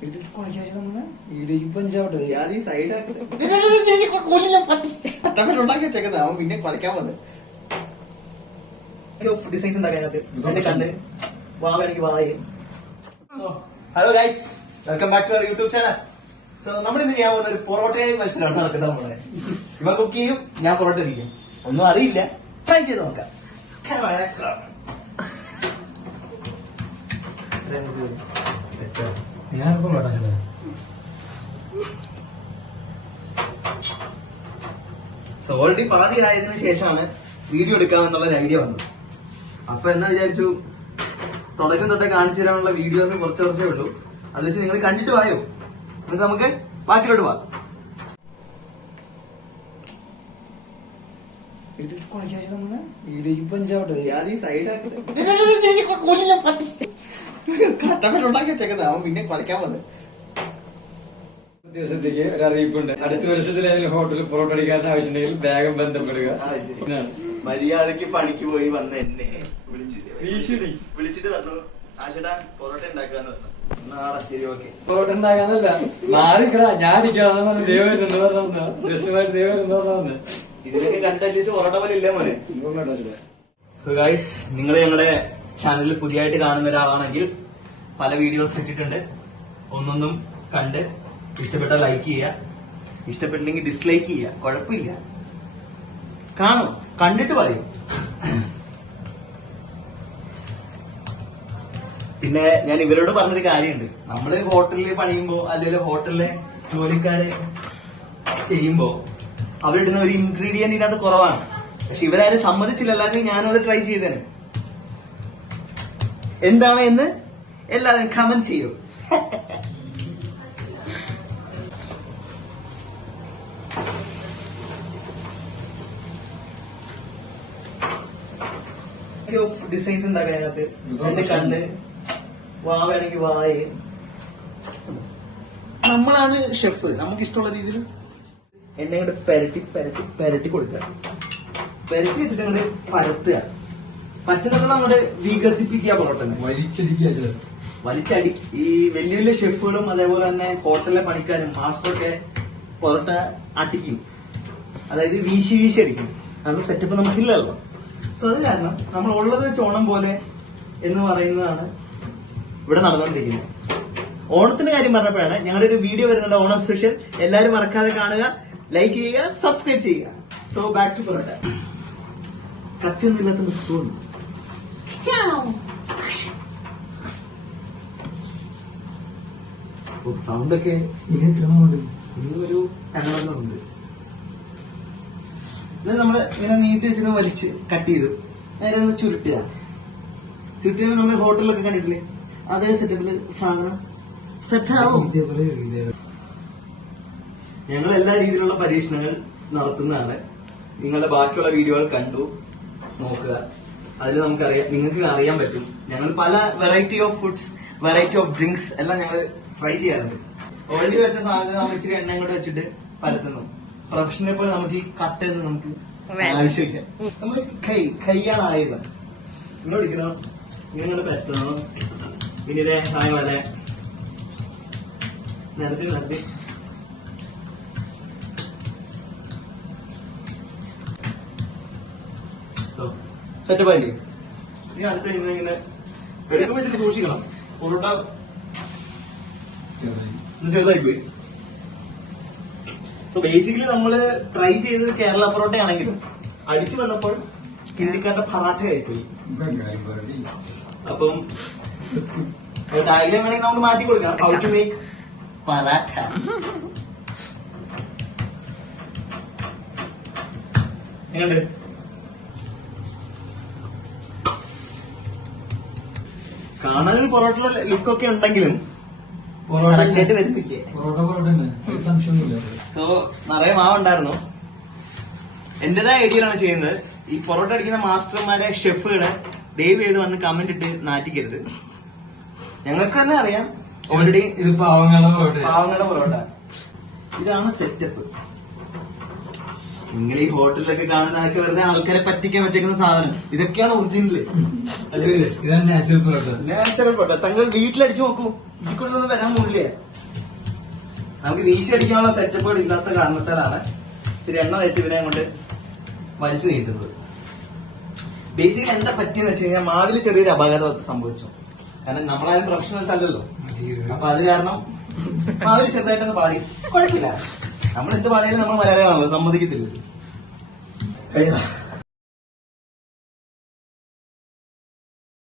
എടുത്തിട്ട് കുഴച്ച് വെച്ചാൽ നമ്മൾ ഇതിലേക്ക് പഞ്ചാവട്ടെ ഞാൻ ഈ സൈഡ് ഉണ്ടാക്കി വെച്ചേക്കുന്നത്. അവൻ പിന്നെ കളിക്കാൻ വന്നത് ഡിസൈൻസ് ഉണ്ടാക്കാനകത്ത് എന്നെ കണ്ട് വാ വേണമെങ്കിൽ hello guys welcome back to our YouTube channel so നമ്മൾ ഇന്ന് ചെയ്യാൻ പോകുന്ന ഒരു പൊറോട്ട മത്സരമാണ് നടക്കുന്നത് നമ്മളെ ഇവ കുക്ക് ചെയ്യും ഞാൻ പൊറോട്ട അടിക്കും. ഒന്നും അറിയില്ല. ട്രൈ ചെയ്ത് നോക്കാം. Go. ഞാനിപ്പോ പറഞ്ഞത് സോ ഓൾറെഡി പാതി ആയതിനു ശേഷമാണ് വീഡിയോ എടുക്കാമെന്നുള്ള ഒരു ഐഡിയ വന്നത്. അപ്പൊ എന്നാ വിചാരിച്ചു? തുടക്കം തൊട്ടേ കാണിച്ചു തരാനുള്ള വീഡിയോസ് കുറച്ച് കുറച്ചേ ഉള്ളൂ. അത് വെച്ച് നിങ്ങൾ കണ്ടിട്ട് വായോ? എന്നിട്ട് നമുക്ക് ബാക്കിലോട്ട് പോവാം. എടുത്തിട്ട് നമ്മൾ അവൻ പിന്നെ കളിക്കാൻ വന്നത് ദിവസത്തേക്ക് ഒരു അറിയിപ്പുണ്ട്. അടുത്ത വർഷത്തിൽ ഏതെങ്കിലും ഹോട്ടലിൽ പൊറോട്ട അടിക്കാത്ത ആവശ്യമുണ്ടെങ്കിൽ വേഗം ബന്ധപ്പെടുക. മര്യാദയ്ക്ക് പണിക്ക് പോയി വന്ന എന്നെ വിളിച്ചിട്ട്. വിളിച്ചിട്ട് പറഞ്ഞു ആശടാ പൊറോട്ട ഉണ്ടാക്കാന്ന് പറഞ്ഞു. നാടാ ശരി ഓക്കെ. പൊറോട്ട ഉണ്ടാക്കാന്നല്ല. മാറിക്കടാ ഞാൻ ഇരിക്കണം ദൈവം എന്ന് പറഞ്ഞ രസമായിട്ട് ദൈവം എന്ന് പറഞ്ഞ ഇതിനൊക്കെ കണ്ടല്ലേ പൊറോട്ട പോലെ ഇല്ല മോനെ? സോ ഗൈസ് നിങ്ങൾ ഞങ്ങളുടെ ചാനലിൽ പുതിയതായിട്ട് കാണുന്ന ഒരാളാണെങ്കിൽ പല വീഡിയോസ് ഇട്ടിട്ടുണ്ട്. ഒന്നൊന്നും കണ്ട് ഇഷ്ടപ്പെട്ട ലൈക്ക് ചെയ്യുക ഇഷ്ടപ്പെട്ടില്ലെങ്കിൽ ഡിസ്ലൈക്ക് ചെയ്യുക കുഴപ്പമില്ല. കാണും. കണ്ടിട്ട് പറയും. പിന്നെ ഞാൻ ഇവരോട് പറഞ്ഞൊരു കാര്യമുണ്ട്. നമ്മൾ ഹോട്ടലിൽ പണിയുമ്പോ അല്ലെങ്കിൽ ഹോട്ടലിലെ ജോലിക്കാരെ ചെയ്യുമ്പോ അവരിടുന്ന ഒരു ഇൻഗ്രീഡിയന്റ് ഇതിനകത്ത് കുറവാണ്. പക്ഷെ ഇവരാരും സമ്മതിച്ചില്ല. അല്ലാതെ ഞാനും അത് ട്രൈ ചെയ്തേനെ. എന്താണ് എന്ന് എല്ലാവരും കമന്റ് ചെയ്യൂ. ഡിസൈൻസ് ഉണ്ടാക്കാൻ അതിനകത്ത്. എന്റെ കണ്ട് വാ വേണമെങ്കിൽ വായ. നമ്മളാണ് ഷെഫ് നമുക്ക് ഇഷ്ടമുള്ള രീതിയിൽ എണ്ണ കൊണ്ട് പെരട്ടി പെരട്ടി പെരട്ടി കൊടുക്കുക. പെരട്ടി വെച്ചിട്ട് അങ്ങോട്ട് പരത്തുക. പറ്റുന്നത് അങ്ങോട്ട് വികസിപ്പിക്കുക പൊറോട്ടനെ വലിച്ചടിക്കുക വലിച്ചടി. ഈ വലിയ വലിയ ഷെഫുകളും അതേപോലെ തന്നെ ഹോട്ടലിലെ പണിക്കാരും മാസ്റ്ററൊക്കെ പൊറോട്ട അടിക്കും. അതായത് വീശി വീശി അടിക്കും. കാരണം സെറ്റപ്പ് നമുക്കില്ലല്ലോ. സോ അത് കാരണം നമ്മൾ ഉള്ളത് വെച്ച് ഓണം പോലെ എന്ന് പറയുന്നതാണ് ഇവിടെ നടന്നുകൊണ്ടിരിക്കുന്നത്. ഓണത്തിന്റെ കാര്യം പറഞ്ഞപ്പോഴാണ് ഞങ്ങളുടെ ഒരു വീഡിയോ വരുന്നുണ്ട് ഓണം സ്പെഷ്യൽ എല്ലാവരും മറക്കാതെ കാണുക. ലൈക്ക് ചെയ്യുക സബ്സ്ക്രൈബ് ചെയ്യുക. സോ ബാക്ക് ടു പൊറോട്ട കത്തിയൊന്നുമില്ലാത്ത സ്പൂൺ സൗണ്ട് ഒക്കെ ഇതൊരു കനവുണ്ട് ഇത് നമ്മൾ ഇങ്ങനെ നീട്ടി വെച്ചിട്ട് വലിച്ച് കട്ട് ചെയ്തു. നേരെ ഒന്ന് ചുരുട്ടുക ചുരുട്ടിയ നമ്മൾ ഹോട്ടലിലൊക്കെ കണ്ടിട്ടില്ലേ? അതേ സെറ്റപ്പിൽ സാധനം സെറ്റാവും ഞങ്ങൾ എല്ലാ രീതിയിലുള്ള പരീക്ഷണങ്ങൾ നടത്തുന്നതാണ്. നിങ്ങളുടെ ബാക്കിയുള്ള വീഡിയോകൾ കണ്ടു നോക്കുക. അതിൽ നമുക്കറിയാം നിങ്ങൾക്ക് അറിയാൻ പറ്റും. ഞങ്ങൾ പല variety of foods variety of drinks എല്ലാം ഞങ്ങൾ ട്രൈ ചെയ്യാറുണ്ട്. ഓൾഡി വെച്ച സാധനം നമ്മൾ ഇച്ചിരി എണ്ണ കൂടെ വെച്ചിട്ട് പരത്തുന്നു. പ്രൊഫഷനെ പോലെ നമുക്ക് ഈ കട്ട് എന്ന് നമുക്ക് ആവശ്യമില്ല. നമ്മൾ കൈ കൈയാണ് ആയുധം. ഇങ്ങോട്ട് ഇരിക്കണം. ഇങ്ങനെ പറ്റണം പിന്നെ ഇതേ സാധനം പോലെ നിരത്തി നിരത്തി സെറ്റപ്പ് ആയില്ലേ? ഇനി അടുത്ത ഇന്ന് ഇങ്ങനെ എടുക്കുമ്പോ ഇതിൽ സൂക്ഷിക്കണം. പൊറോട്ട ഒന്ന് ചെറുതായി പോയി സോ ബേസിക്കലി നമ്മൾ ട്രൈ ചെയ്തത് കേരള പൊറോട്ട ആണെങ്കിലും അടിച്ചു വന്നപ്പോൾ ഹിന്ദിക്കാരുടെ പറാട്ട ആയിപ്പോയി. അപ്പം ഡയഗ്രാം വേണമെങ്കിൽ നമുക്ക് മാറ്റി കൊടുക്കാം. How to make parotta. എങ്ങനെയുണ്ട് കാണാനൊരു പൊറോട്ടയുടെ ലുക്കൊക്കെ ഉണ്ടെങ്കിലും വരുന്നില്ലേ? പൊറോട്ട പൊറോട്ട ഒരു സംശയമൊന്നുമില്ല സോ നിറയെ മാവുണ്ടായിരുന്നു. എന്റേതായ ഐഡിയയിലാണ് ചെയ്യുന്നത്. ഈ പൊറോട്ട അടിക്കുന്ന മാസ്റ്റർമാരെ ഷെഫുകളെ ദയവ് ചെയ്ത് വന്ന് കമന്റ് ഇട്ട് നാറ്റിക്കരുത്. ഞങ്ങൾക്ക് തന്നെ അറിയാം. ഓൾറെഡി ഇത് പാവങ്ങളുടെ പൊറോട്ട പാവങ്ങളുടെ പൊറോട്ട. ഇതാണ് സെറ്റപ്പ് നിങ്ങൾ ഈ ഹോട്ടലിലൊക്കെ കാണുന്ന അതൊക്കെ വെറുതെ ആൾക്കാരെ പറ്റിക്കാൻ വെച്ചേക്കുന്ന സാധനം. ഇതൊക്കെയാണ് ഒറിജിനൽ. ഇതാണ് നാച്ചുറൽ പ്രോഡക്റ്റ് നാച്ചുറൽ തങ്ങൾ വീട്ടിലടിച്ചു നോക്കൂ ഇതിക്കൊണ്ടൊന്നും വരാൻ പോകില്ലേ നമുക്ക് വീശി അടിക്കാനുള്ള സെറ്റപ്പുകൾ ഇല്ലാത്ത കാരണത്താലാണ് ഇച്ചിരി എണ്ണ തേച്ച് ഇവനെ കൊണ്ട് വലിച്ചു നീട്ടുന്നത്. ബേസിക്കലി എന്താ പറ്റിയെന്ന് വെച്ച് കഴിഞ്ഞാൽ മാവിൽ ചെറിയൊരു അപകടം സംഭവിച്ചു. കാരണം നമ്മളാരും പ്രൊഫഷണൽസ് അല്ലല്ലോ അപ്പൊ അത് കാരണം മാവിൽ ചെറുതായിട്ടൊന്ന് പാടി കുഴപ്പമില്ല. നമ്മൾ എന്ത് പാടിയാലും നമ്മൾ മലയാളികളാണല്ലോ സമ്മതിക്കത്തില്ല കഴിഞ്ഞ?